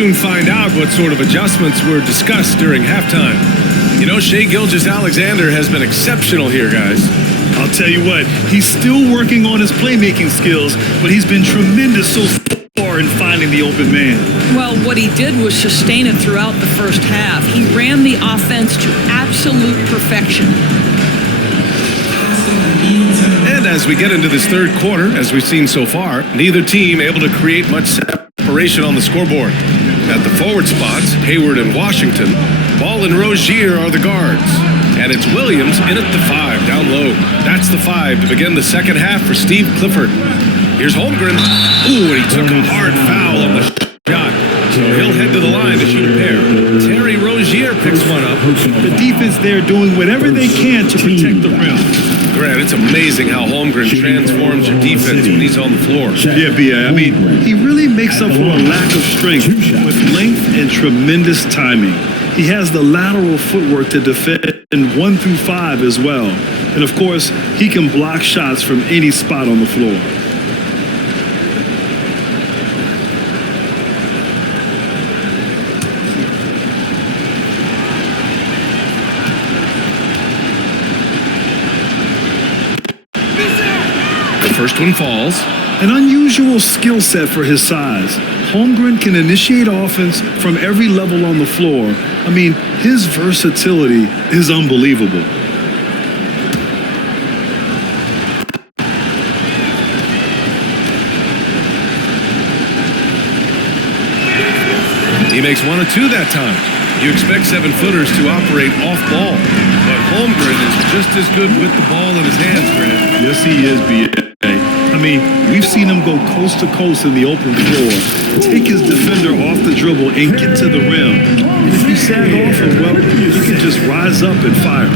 soon find out what sort of adjustments were discussed during halftime. You know, Shai Gilgeous-Alexander has been exceptional here, guys. I'll tell you what, he's still working on his playmaking skills, but he's been tremendous so far in finding the open man. Well, what he did was sustain it throughout the first half. He ran the offense to absolute perfection. And as we get into this third quarter, as we've seen so far, neither team able to create much separation on the scoreboard. At the forward spots, Hayward and Washington, Ball and Rozier are the guards. And it's Williams in at the 5, down low. That's the 5 to begin the second half for Steve Clifford. Here's Holmgren. Ooh, and he took a hard foul on the shot. So he'll head to the line to shoot a pair. Terry Rozier picks one up. The defense there doing whatever they can to protect the rim. Grant, it's amazing how Holmgren transforms your defense when he's on the floor. Yeah, B.A. I mean, he really makes up for a lack of strength with length and tremendous timing. He has the lateral footwork to defend 1 through 5 as well. And of course, he can block shots from any spot on the floor. The first one falls. An unusual skill set for his size. Holmgren can initiate offense from every level on the floor. I mean, his versatility is unbelievable. He makes 1 or 2 that time. You expect 7-footers to operate off ball, but Holmgren is just as good with the ball in his hands, Grant. Yes, he is, B.A. I mean, we've seen him go coast to coast in the open floor, take his defender off the dribble and get to the rim. And if you sag off him, well, you can just rise up and fire.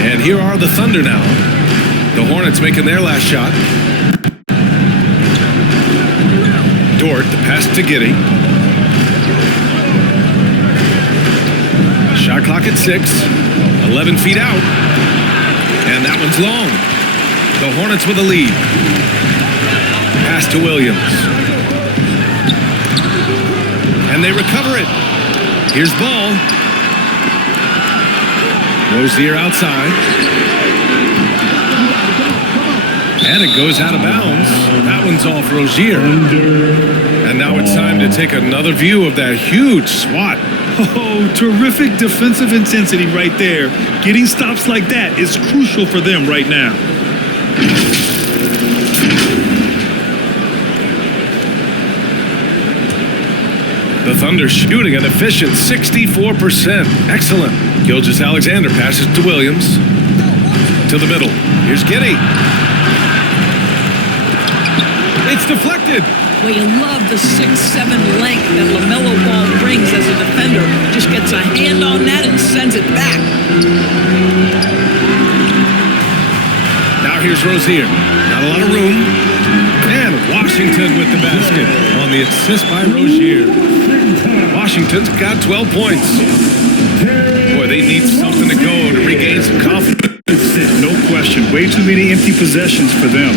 And here are the Thunder now. The Hornets making their last shot. Dort, the pass to Giddey. Shot clock at 6. 11 feet out. And that one's long. The Hornets with a lead. Pass to Williams. And they recover it. Here's Ball. Rozier outside. And it goes out of bounds. That one's off Rozier. And now it's time to take another view of that huge swat. Oh, terrific defensive intensity right there. Getting stops like that is crucial for them right now. The Thunder shooting an efficient 64%. Excellent. Gilgeous-Alexander passes to Williams. To the middle. Here's Giddey. It's deflected. Well, you love the 6'7" length that LaMelo Ball brings as a defender. Just gets a hand on that and sends it back. Now here's Rozier. Not a lot of room. And Washington with the basket on the assist by Rozier. Washington's got 12 points. Boy, they need something to go to regain some confidence. No question. Way too many empty possessions for them.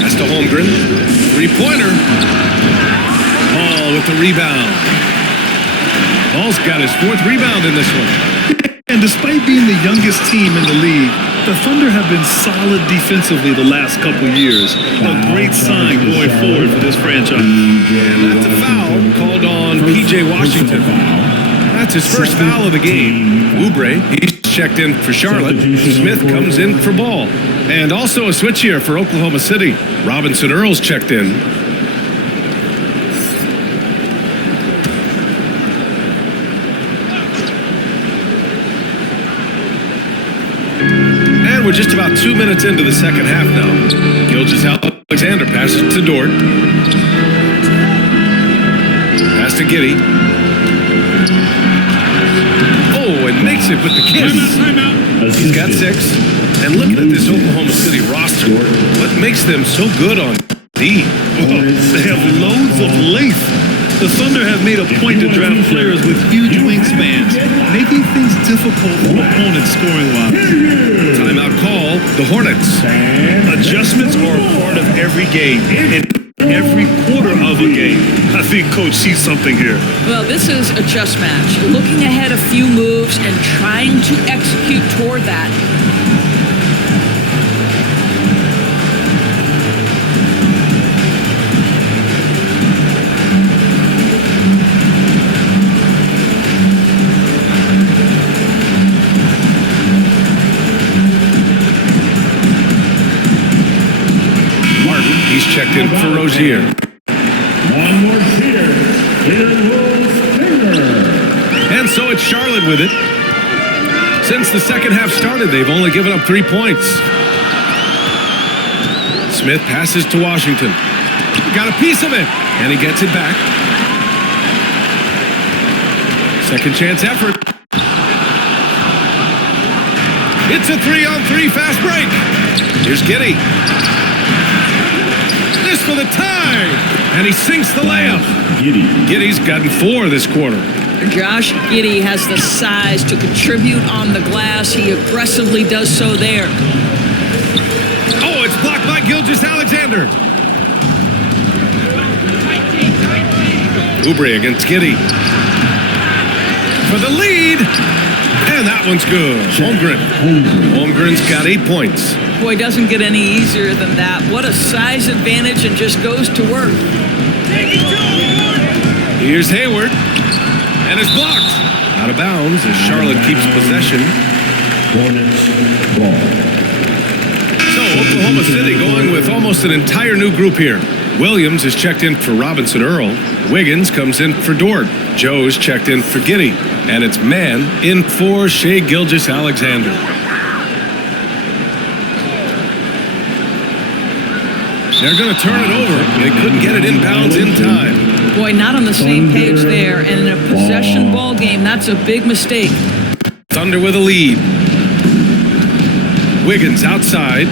Pass to Holmgren. 3-pointer. Ball with the rebound. Ball's got his 4th rebound in this one. And despite being the youngest team in the league, the Thunder have been solid defensively the last couple years. A great sign going forward for this franchise. And that's a foul called on P.J. Washington. That's his first foul of the game. Oubre, he's checked in for Charlotte. Smith comes in for Ball. And also a switch here for Oklahoma City. Robinson Earls checked in. And we're just about 2 minutes into the second half now. Gilgeous-Alexander passes to Dort. Pass to Giddey. Oh, and makes it with the kiss. He's got 6. And looking at this Oklahoma City roster, what makes them so good on D? Well, they have loads of length. The Thunder have made a point to draft players with huge wingspans, making things difficult for opponents scoring-wise. Timeout call, the Hornets. Adjustments are a part of every game, and every quarter of a game. I think Coach sees something here. Well, this is a chess match. Looking ahead a few moves and trying to execute toward that. He's checked in for Rozier. One more here. And so it's Charlotte with it. Since the second half started, they've only given up 3 points. Smith passes to Washington. Got a piece of it, and he gets it back. Second chance effort. It's a 3-on-3 fast break. Here's Giddey. This for the tie, and he sinks the layup. Giddey's gotten 4 this quarter. Josh Giddey has the size to contribute on the glass. He aggressively does so there. Oh, it's blocked by Gilgeous-Alexander. Oubre against Giddey. For the lead, and that one's good. Holmgren's got 8 points. Boy, doesn't get any easier than that. What a size advantage, and just goes to work. Here's Hayward, and it's blocked. Out of bounds as Charlotte keeps possession. Hornets ball. So Oklahoma City going with almost an entire new group here. Williams is checked in for Robinson Earl. Wiggins comes in for Dort. Joe's checked in for Giddey. And it's Mann in for Shai Gilgeous-Alexander. They're going to turn it over. They couldn't get it inbounds in time. Boy, not on the same page there. And in a possession ball game, that's a big mistake. Thunder with a lead. Wiggins outside.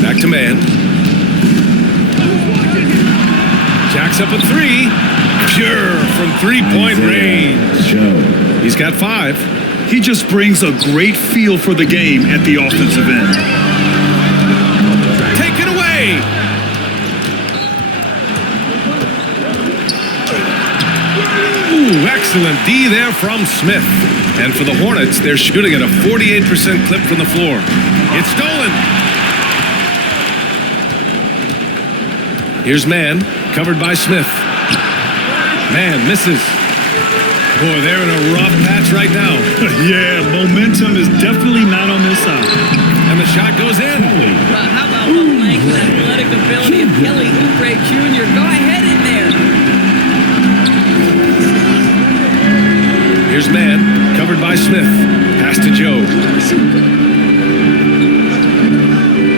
Back to Mann. Jacks up a 3. Pure from 3-point range. He's got 5. He just brings a great feel for the game at the offensive end. Take it away. Ooh, excellent D there from Smith. And for the Hornets, they're shooting at a 48% clip from the floor. It's stolen. Here's Mann, covered by Smith. Mann misses. Boy, they're in a rough patch right now. Yeah, momentum is definitely not on their side. And the shot goes in. How about the length and athletic ability of Kelly Oubre Jr.? Go ahead in there. Here's Mann, covered by Smith. Pass to Joe.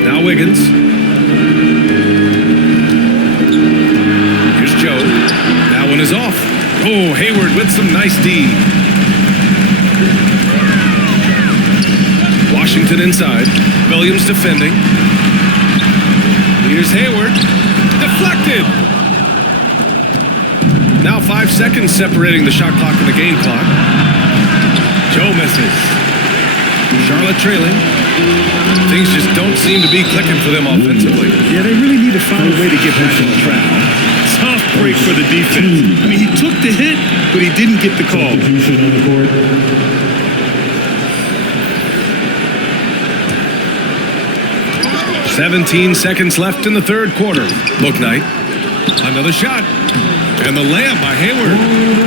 Now Wiggins. Here's Joe. That one is off. Oh, Hayward with some nice D. Washington inside. Williams defending. Here's Hayward. Deflected. Now 5 seconds separating the shot clock and the game clock. Joe misses. Charlotte trailing. Things just don't seem to be clicking for them offensively. Yeah, they really need to find a way to get back on track. Tough break for the defense. I mean, he took the hit, but he didn't get the call. Substitution on the court. 17 seconds left in the third quarter. Bouknight. Another shot. And the layup by Hayward.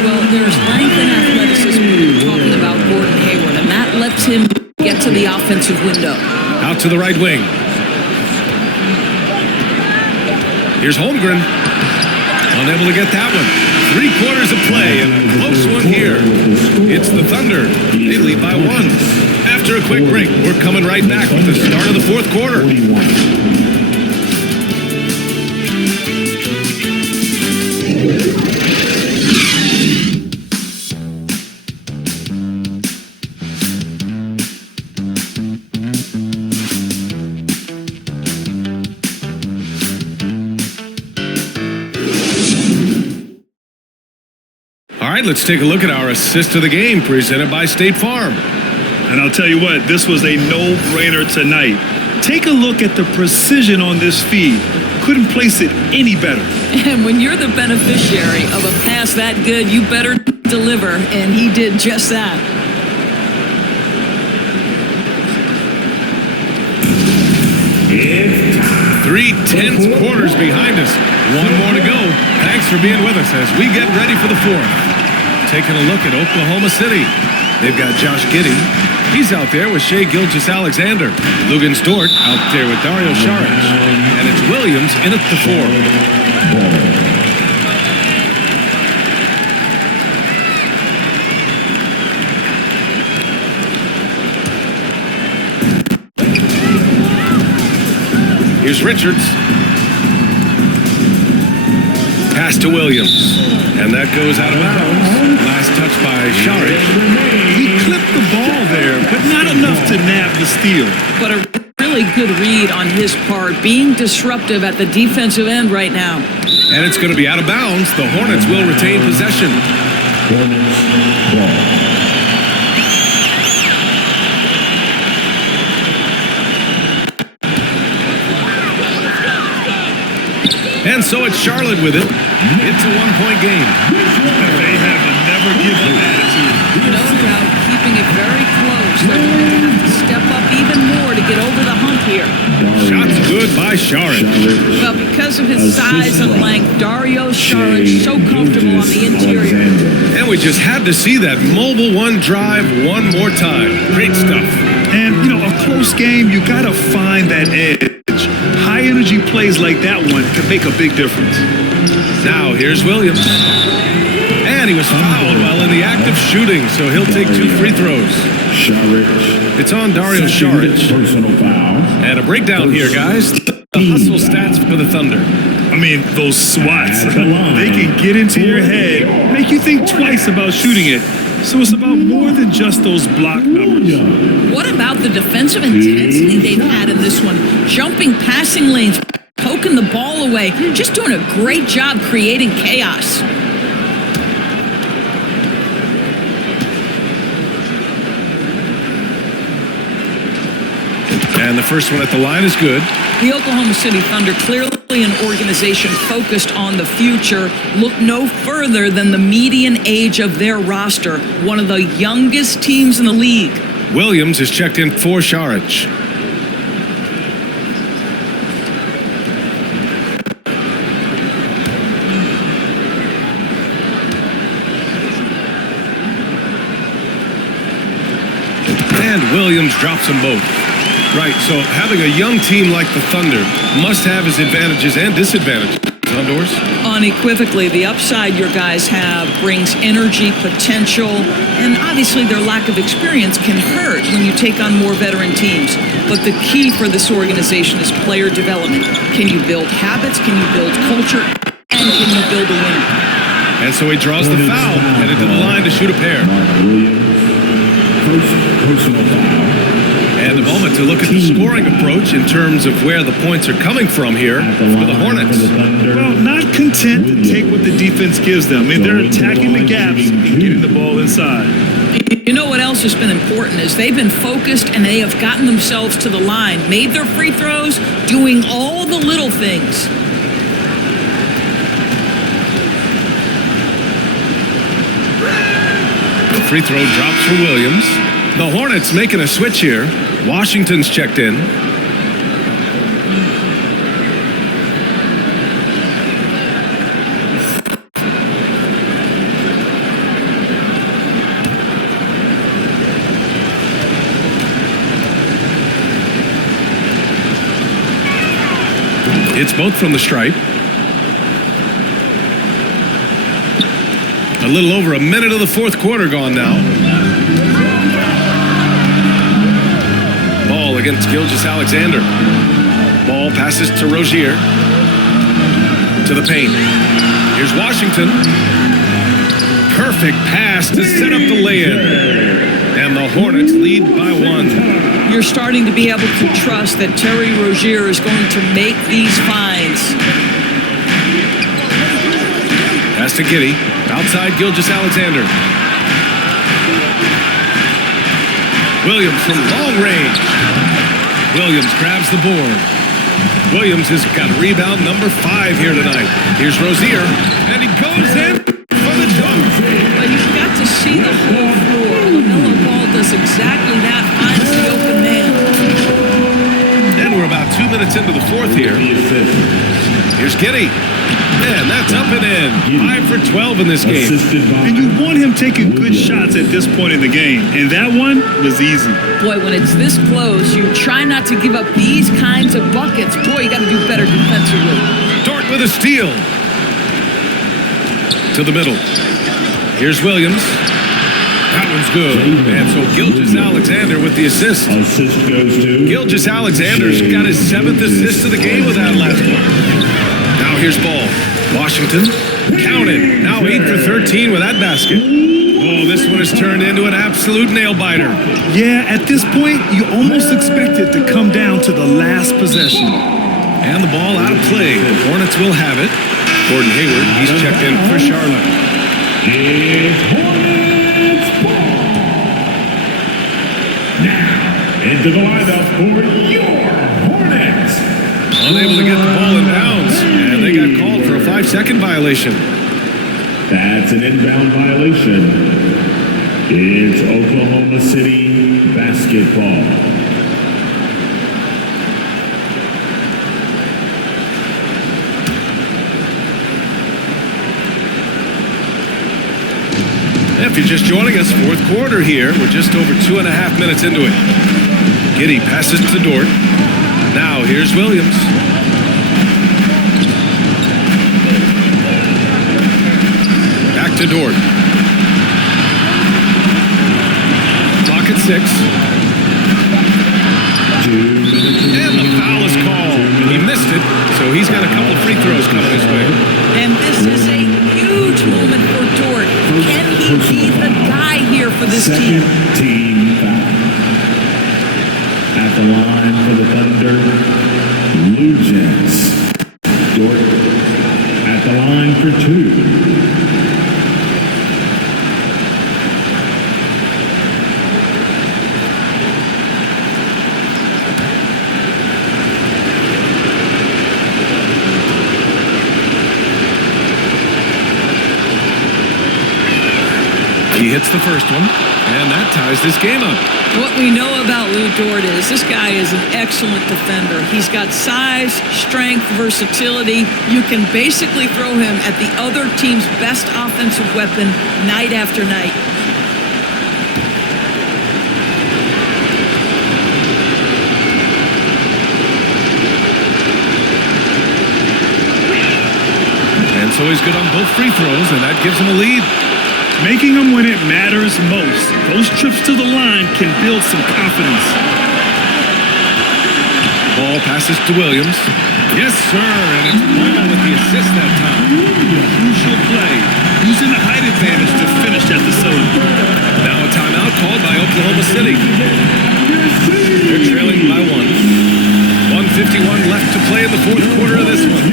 Well, there's length and athleticism when you're talking about Gordon Hayward, and that lets him get to the offensive window. Out to the right wing. Here's Holmgren. Unable to get that one. 3 quarters of play and a close one here. It's the Thunder. They lead by 1. After a quick break, we're coming right back with the start of the fourth quarter. All right, let's take a look at our assist of the game presented by State Farm. And I'll tell you what, this was a no-brainer tonight. Take a look at the precision on this feed. couldn't place it any better. And when you're the beneficiary of a pass that good, you better deliver, and he did just that. Three tense quarters behind us. One more to go. Thanks for being with us as we get ready for the fourth. Taking a look at Oklahoma City. They've got Josh Giddey. He's out there with Shai Gilgeous-Alexander. Lugan Stort out there with Dario Saric. And it's Williams in at the 4. Here's Richards. Pass to Williams. And that goes out of bounds. Last touch by Saric. He clipped the ball there, but not enough to nab the steal. But a really good read on his part, being disruptive at the defensive end right now. And it's going to be out of bounds. The Hornets will retain possession. Hornets ball. And so it's Charlotte with it. It's a one-point game. They have a never-give-up attitude. No doubt keeping it very close. They're going to have to step up even more to get over the hump here. Shots good by Saric. Well, because of his size and length, Dario Saric so comfortable on the interior. And we just had to see that mobile one drive one more time. Great stuff. And, a close game, you got to find that edge. High-energy plays like that one can make a big difference. Now, here's Williams. And he was fouled while in the act of shooting, so he'll take 2 free throws. Saric. It's on Dario Saric. Personal foul. And a breakdown here, guys. The hustle stats for the Thunder. I mean, those swats, they can get into your head, make you think twice about shooting it. So it's about more than just those block numbers. What about the defensive intensity they've had in this one? Jumping passing lanes, poking the ball away, just doing a great job creating chaos. And the first one at the line is good. The Oklahoma City Thunder, clearly an organization focused on the future, look no further than the median age of their roster, one of the youngest teams in the league. Williams is checked in for Saric. And Williams drops them both. Right, so having a young team like the Thunder must have its advantages and disadvantages. Outdoors? Unequivocally, the upside your guys have brings energy, potential, and obviously their lack of experience can hurt when you take on more veteran teams. But the key for this organization is player development. Can you build habits? Can you build culture? And can you build a winner? And so he draws the foul, headed to the line to shoot a pair. First personal foul. And a moment to look at the scoring approach in terms of where the points are coming from here for the Hornets. Well, not content to take what the defense gives them. I mean, they're attacking the gaps and getting the ball inside. You know what else has been important is they've been focused and they have gotten themselves to the line, made their free throws, doing all the little things. The free throw drops for Williams. The Hornets making a switch here. Washington's checked in. It's both from the stripe. A little over a minute of the fourth quarter gone now. Ball against Gilgeous-Alexander. Ball passes to Rozier. To the paint. Here's Washington. Perfect pass to set up the lay-in. And the Hornets lead by 1. You're starting to be able to trust that Terry Rozier is going to make these finds. Pass to Giddey. Outside Gilgeous-Alexander. Williams from long range. Williams grabs the board. Williams has got rebound number 5 here tonight. Here's Rozier, and he goes in for the dunk. But you've got to see the whole floor. LaMelo Ball does exactly that, finds the open man. And we're about 2 minutes into the fourth here. Here's Giddey. And that's up and in. 5 for 12 in this game. And you want him taking good shots at this point in the game. And that one was easy. Boy, when it's this close, you try not to give up these kinds of buckets. Boy, you got to do better defensively. Dort with a steal. To the middle. Here's Williams. That one's good. And so Gilgeous-Alexander with the assist. Assist goes to Gilgeous-Alexander's got his 7th assist of the game with that last one. Now here's Ball. Washington. Counted. Now 8 for 13 with that basket. Oh, this one has turned into an absolute nail-biter. Yeah, at this point, you almost expect it to come down to the last possession. And the ball out of play. The Hornets will have it. Gordon Hayward, he's checked in for Charlotte. It's Hornets ball. Now, into the lineup for your Hornets. Unable to get the ball in bounds. And they got called for a 5-second violation. That's an inbound violation. It's Oklahoma City basketball. If you're just joining us, fourth quarter here. We're just over 2.5 minutes into it. Giddey passes to Dort. Now here's Williams. Back to Dort. Clock at 6. And the foul is called. He missed it, so he's got a couple of free throws coming his way. And this is a huge moment for Dort. Can he be the guy here for this team? Second team foul. At the line for the Thunder, Blue Jays. Dort at the line for 2. He hits the first one, and that ties this game up. What we know about Lou Dort is this guy is an excellent defender. He's got size, strength, versatility. You can basically throw him at the other team's best offensive weapon night after night. And so he's good on both free throws, and that gives him a lead. Making them when it matters most. Those trips to the line can build some confidence. Ball passes to Williams. Yes, sir, and it's Ball with the assist that time. Crucial play. Using the height advantage to finish at the zone. Now a timeout called by Oklahoma City. They're trailing by 1. 1:51 left to play in the fourth quarter of this one.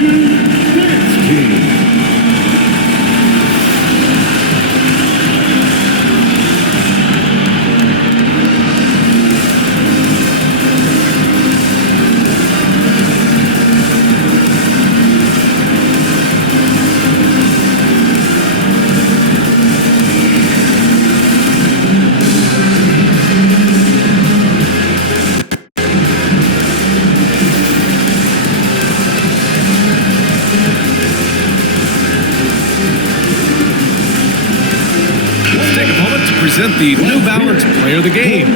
Present the New Balance Player of the Game,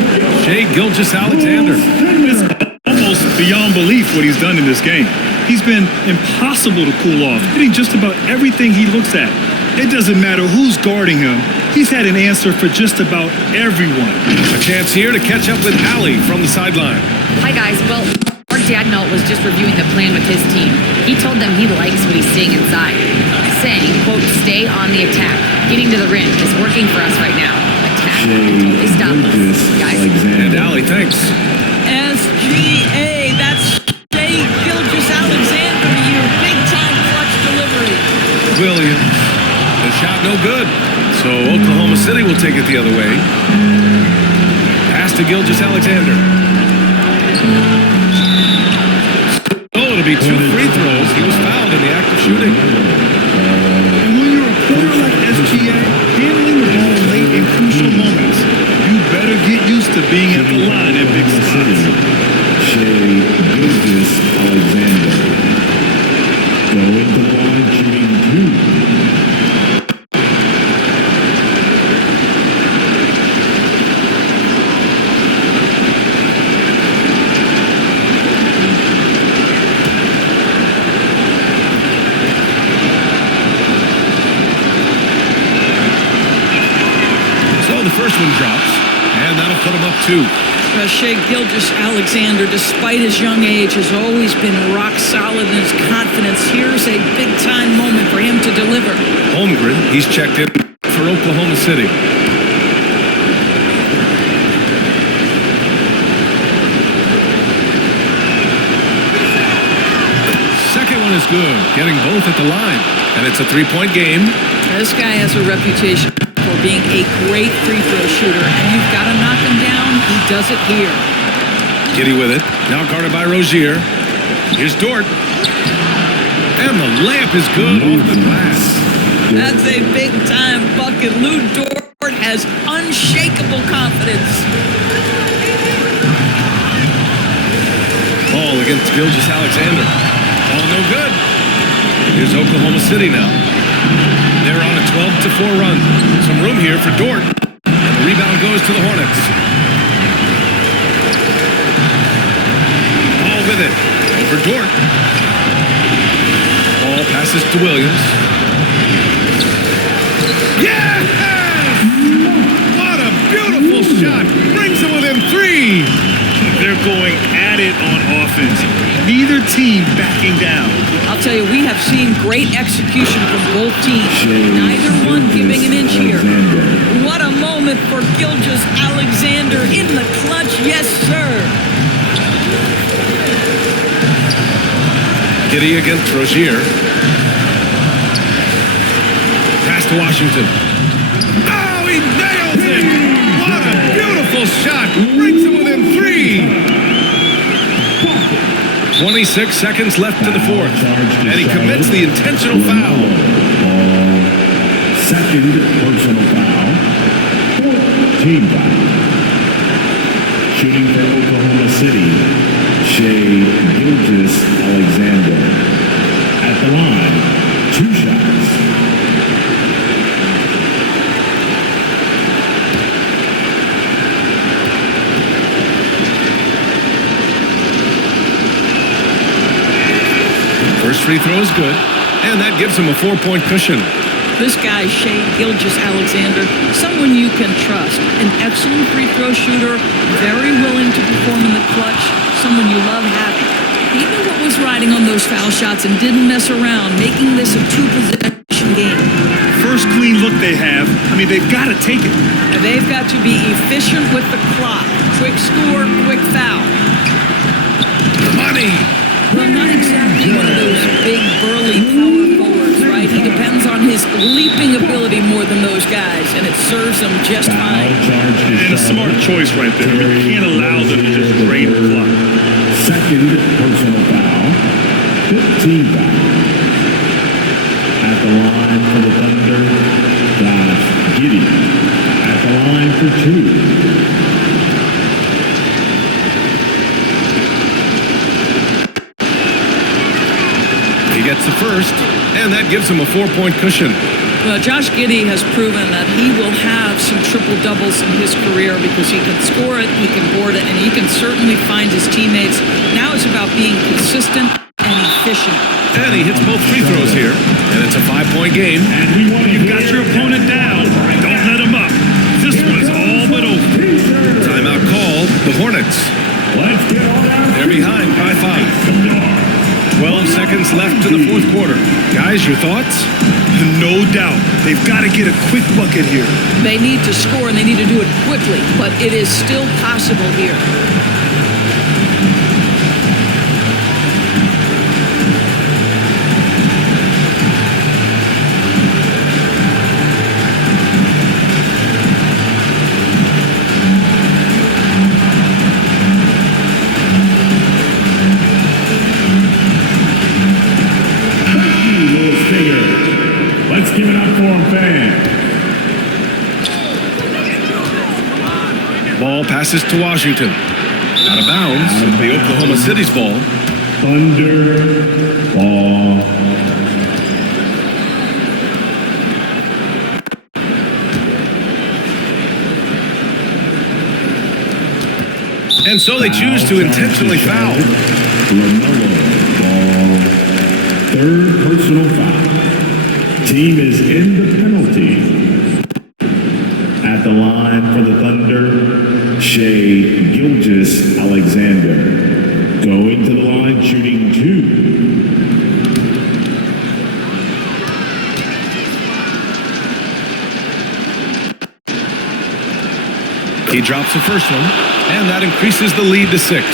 Shai Gilgeous-Alexander. It's almost beyond belief what he's done in this game. He's been impossible to cool off, hitting just about everything he looks at. It doesn't matter who's guarding him. He's had an answer for just about everyone. A chance here to catch up with Allie from the sideline. Hi, guys. Well, our Dagnall was just reviewing the plan with his team. He told them he likes what he's seeing inside, saying, quote, stay on the attack. Getting to the rim is working for us right now. Attack until they stop us, guys. And Allie, thanks. SGA, that's Shai Gilgeous-Alexander, your big-time clutch delivery. Williams. The shot no good. So Oklahoma City will take it the other way. Pass to Gilgeous-Alexander. Oh, to be 2 free throws. He was fouled in the act of shooting. And when you're a player like SGA, handling the ball late in crucial moments, you better get used to being at the line in big spots. Shea Gilgeous-Alexander. Going to the line, shooting 2. First one drops, and that'll put him up 2. Shea Gilgeous-Alexander, despite his young age, has always been rock solid in his confidence. Here's a big-time moment for him to deliver. Holmgren, he's checked in for Oklahoma City. Second one is good, getting both at the line, and it's a 3-point game. This guy has a reputation for being a great free throw shooter, and you've got to knock him down. He does it here. Giddy with it. Now guarded by Rozier. Here's Dort. And the layup is good off the glass. That's a big-time bucket. Lou Dort has unshakable confidence. Ball against Gilgeous-Alexander. Ball no good. Here's Oklahoma City now. They're on a 12-4 run. Some room here for Dort. And the rebound goes to the Hornets. Ball with it. Over Dort. Ball passes to Williams. Yes! What a beautiful shot. Brings them within 3. They're going at it on offense. Neither team backing down. I'll tell you, we have seen great execution from both teams. Neither one giving an inch here. What a moment for Gilgeous-Alexander in the clutch. Yes, sir. Giddy against Rozier. Pass to Washington. Oh, he nails it! What a beautiful shot! Brings him within 3. 26 seconds left in the fourth, and he commits the intentional foul. Second personal foul. Team foul. Shooting for Oklahoma City, Shea Gilgeous-Alexander. At the line, 2 shots. First free throw is good, and that gives him a 4-point cushion. This guy, Shea Gilgeous-Alexander, someone you can trust. An excellent free throw shooter, very willing to perform in the clutch, someone you love having. He knew what was riding on those foul shots and didn't mess around, making this a 2-possession game. First clean look they have. I mean, they've got to take it. And they've got to be efficient with the clock. Quick score, quick foul. Money! Well, not exactly one of those big, burly power forwards, right? He depends on his leaping ability more than those guys, and it serves him just fine. And a smart choice right there. You can't allow them to just drain the clock. Second personal foul. 15 foul. At the line for the Thunder, Josh Giddey. At the line for 2. He gets the first, and that gives him a 4-point cushion. Well, Josh Giddey has proven that he will have some triple-doubles in his career because he can score it, he can board it, and he can certainly find his teammates. Now it's about being consistent and efficient. And he hits both free throws here, and it's a 5-point game. And you've got your opponent down. Don't let him up. This one's all but over. Timeout called, the Hornets. They're behind by 5. 12 seconds left in the fourth quarter. Guys, your thoughts? No doubt. They've got to get a quick bucket here. They need to score, and they need to do it quickly, but it is still possible here. man. Ball passes to Washington. Out of bounds. The Oklahoma City's ball. Thunder ball. And so they choose to intentionally foul. LaMelo ball. Third personal foul. Team is in the penalty. At the line for the Thunder, Shea Gilgeous-Alexander. Going to the line, shooting 2. He drops the first one, and that increases the lead to 6.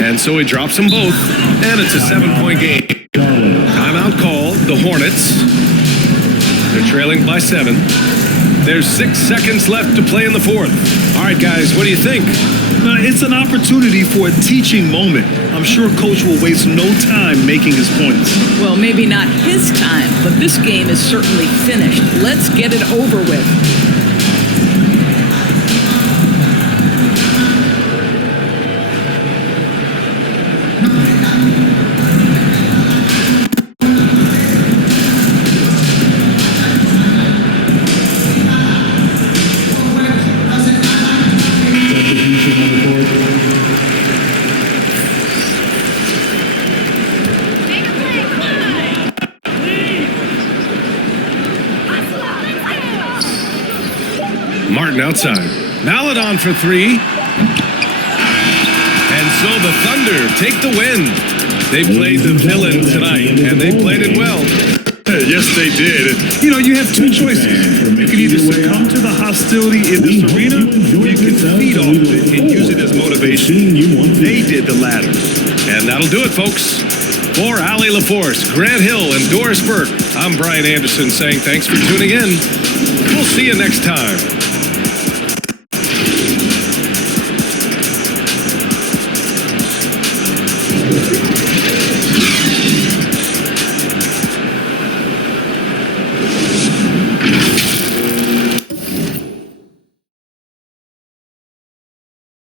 And so he drops them both, and it's a 7-point game. Timeout call, the Hornets. They're trailing by 7. There's 6 seconds left to play in the 4th. All right, guys, what do you think? It's an opportunity for a teaching moment. I'm sure Coach will waste no time making his points. Well, maybe not his time, but this game is certainly finished. Let's get it over with. Martin outside. Mallet on for 3. And so the Thunder take the win. They played the villain tonight, and they played it well. Yes, they did. You have 2 choices. You can either succumb to the hostility in this arena, or you can feed off of it and use it as motivation. They did the latter. And that'll do it, folks. For Allie LaForce, Grant Hill, and Doris Burke, I'm Brian Anderson saying thanks for tuning in. We'll see you next time.